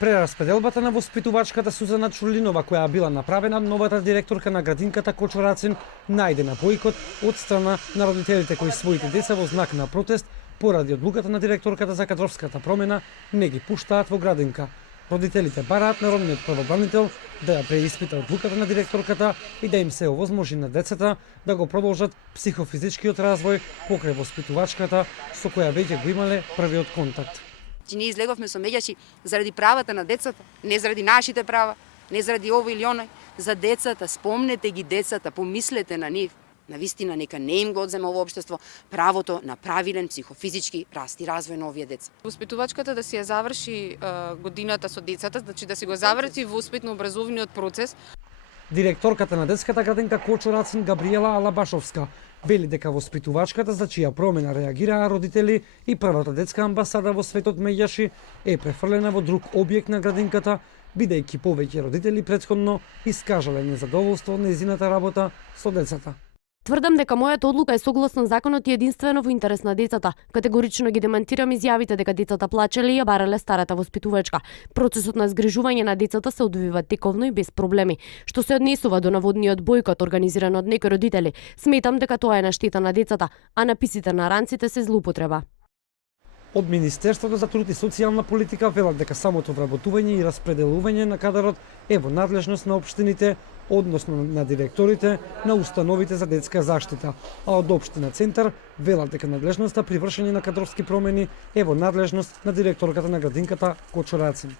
Прераспределбата на воспитувачката Сузана Чулинова, која била направена новата директорка на градинката Кочурацин, најде на бојкот од страна на родителите кои своите деца во знак на протест поради одлуката на директорката за кадровската промена не ги пуштаат во градинка. Родителите бараат народниот правобранител да ја преиспита одлуката на директорката и да им се овозможи на децата да го продолжат психофизичкиот развој покрај воспитувачката со која веќе го имале првиот контакт. Ние излеговме со меѓачи заради правата на децата, не заради нашите права, не заради ово или оној, за децата, спомнете ги децата, помислете на нив. Навистина нека не им го одзема во општество правото на правилен психофизички раст и развој на овие деца. Воспитувачката да си ја заврши годината со децата, значи да си го заврши воспитно-образовниот процес. Директорката на детската градинка Кочурацин Габриела Алабашовска вели дека воспитувачката за чија промена реагираа родители и првата детска амбасада во светот меѓаши е префрлена во друг објект на градинката, бидејќи повеќе родители претходно искажале незадоволство од нејзината работа со децата. Тврдам дека мојата одлука е согласна законот и единствено во интерес на децата. Категорично ги демантирам изјавите дека децата плачеле и ја барале старата воспитувачка. Процесот на згрижување на децата се одвива тековно и без проблеми. Што се однесува до наводниот бојкот организиран од некои родители, сметам дека тоа е на штета на децата, а написите на ранците се злоупотреба. Од Министерството за труд и социјална политика велат дека самото вработување и распределување на кадарот е во надлежност на општините, односно на директорите на установите за детска заштита, а од општина Центар велат дека надлежноста при вршење на кадровски промени е во надлежност на директорката на градинката Кочурацин.